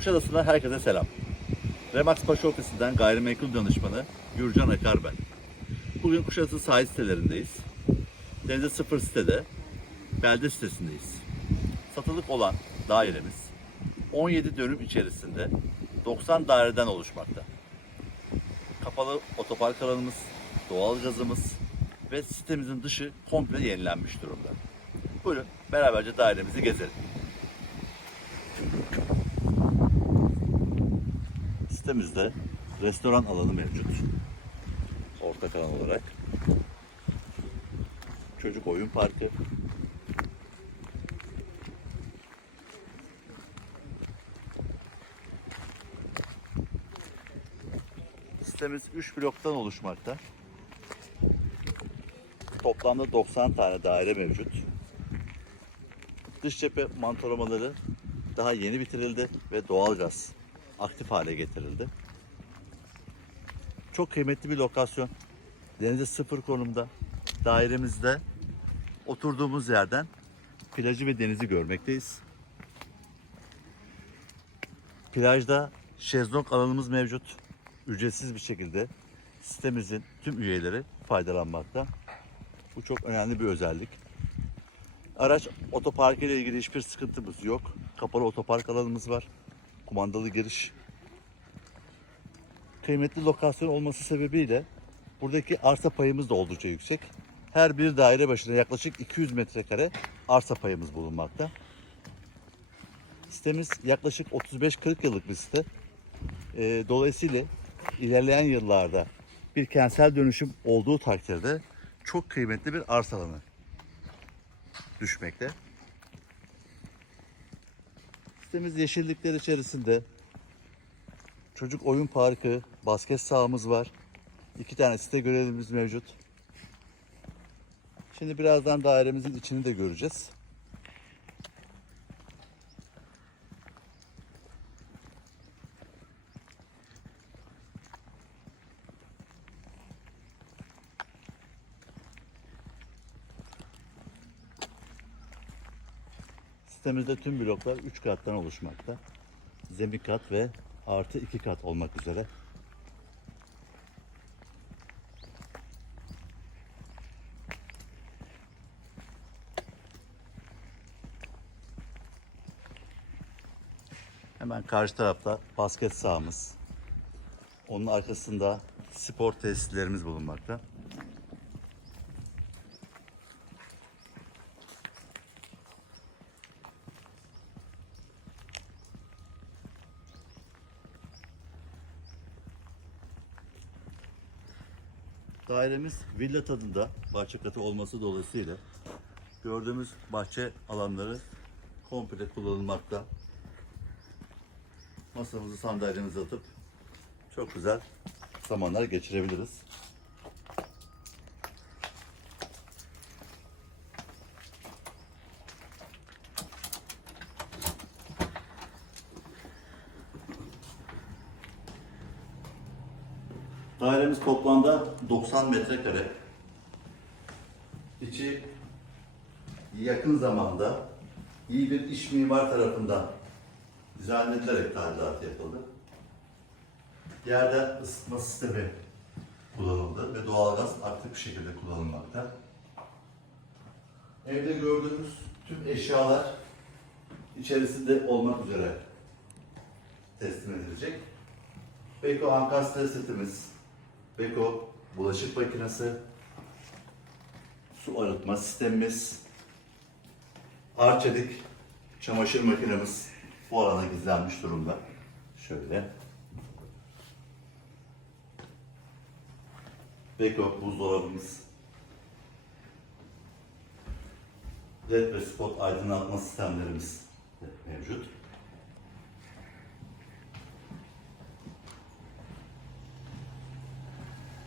Kuşadası'ndan herkese selam. Remax Paşa Ofisi'nden gayrimenkul danışmanı Gürcan Akar ben. Bugün Kuşadası sahil sitelerindeyiz. Denize sıfır sitede, belde sitesindeyiz. Satılık olan dairemiz 17 dönüm içerisinde 90 daireden oluşmakta. Kapalı otopark alanımız, doğal gazımız ve sitemizin dışı komple yenilenmiş durumda. Buyurun beraberce dairemizi gezelim. Sitemizde restoran alanı mevcut. Ortak alan olarak. Çocuk oyun parkı. Sitemiz 3 bloktan oluşmakta. Toplamda 90 tane daire mevcut. Dış cephe mantoramaları daha yeni bitirildi ve doğalgaz aktif hale getirildi. Çok kıymetli bir lokasyon. Denize sıfır konumda. Dairemizde oturduğumuz yerden plajı ve denizi görmekteyiz. Plajda şezlong alanımız mevcut. Ücretsiz bir şekilde sitemizin tüm üyeleri faydalanmakta. Bu çok önemli bir özellik. Araç otopark ile ilgili hiçbir sıkıntımız yok. Kapalı otopark alanımız var. Kumandalı giriş. Kıymetli lokasyon olması sebebiyle buradaki arsa payımız da oldukça yüksek. Her bir daire başına yaklaşık 200 metrekare arsa payımız bulunmakta. Sitemiz yaklaşık 35-40 yıllık bir site. Ee, dolayısıyla ilerleyen yıllarda bir kentsel dönüşüm olduğu takdirde çok kıymetli bir arsa alanı düşmekte. Sitemiz yeşillikler içerisinde. Çocuk oyun parkı, basket sahamız var. İki tane site görevimiz mevcut. Şimdi birazdan dairemizin içini de göreceğiz. Sitemizde tüm bloklar 3 kattan oluşmakta. Zemin kat ve artı 2 kat olmak üzere. Hemen karşı tarafta basket sahamız. Onun arkasında spor tesislerimiz bulunmakta. Dairemiz villa tadında bahçe katı olması dolayısıyla gördüğümüz bahçe alanları komple kullanılmakta. Masamızı sandalyemizi atıp çok güzel zamanlar geçirebiliriz. Dairemiz toplamda 90 metrekare. İçi yakın zamanda iyi bir iş mimar tarafından dizayn edilerek tadilat yapıldı. Yerden ısıtma sistemi kullanıldı ve doğalgaz aktif bir şekilde kullanılmakta. Evde gördüğümüz tüm eşyalar içerisinde olmak üzere teslim edilecek. Beko ankastre setimiz, Beko bulaşık makinesi, su arıtma sistemimiz, Arçelik çamaşır makinemiz bu alana gizlenmiş durumda. Şöyle. Beko buzdolabımız. LED ve spot aydınlatma sistemlerimiz mevcut.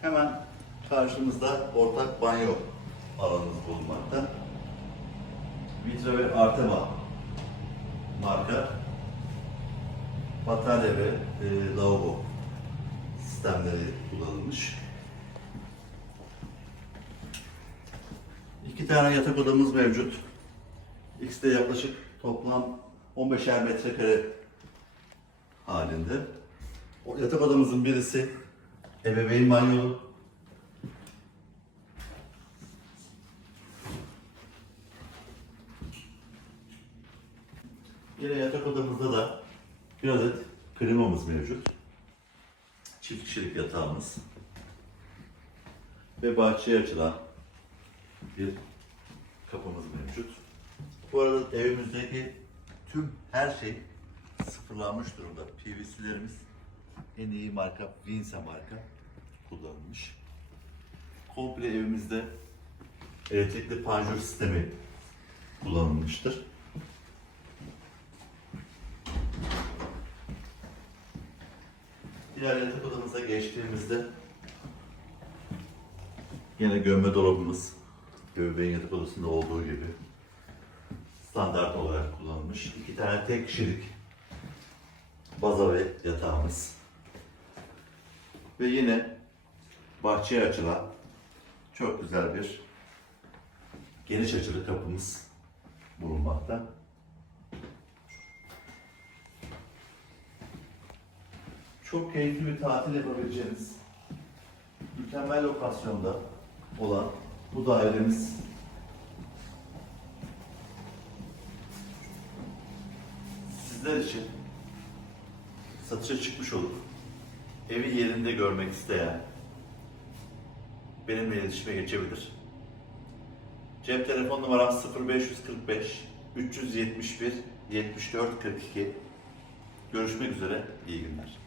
Hemen karşımızda ortak banyo alanımız bulunmakta. Vitra ve Artema marka batarya ve e, lavabo sistemleri kullanılmış. İki tane yatak odamız mevcut. İkisi de yaklaşık toplam 15'er metrekare halinde. O yatak odamızın birisi ebeveyn banyolu. Yine yatak odamızda da bir adet klimamız mevcut. Çift kişilik yatağımız. Ve bahçeye açılan bir kapımız mevcut. Bu arada evimizdeki tüm her şey sıfırlanmış durumda. PVC'lerimiz en iyi marka Vinsa marka kullanılmış. Komple evimizde elektrikli panjur sistemi kullanılmıştır. Diğer yatak odamıza geçtiğimizde yine gömme dolabımız bebeğin yatak odasında olduğu gibi standart olarak kullanılmış. İki tane tek kişilik baza ve yatağımız. Ve yine bahçeye açılan çok güzel bir geniş açılı kapımız bulunmakta. Çok keyifli bir tatil yapabileceğiniz mükemmel lokasyonda olan bu dairemiz sizler için satışa çıkmış olup evi yerinde görmek isteyen benimle iletişime geçebilir. Cep telefon numaram 0545 371 74 42. Görüşmek üzere, iyi günler.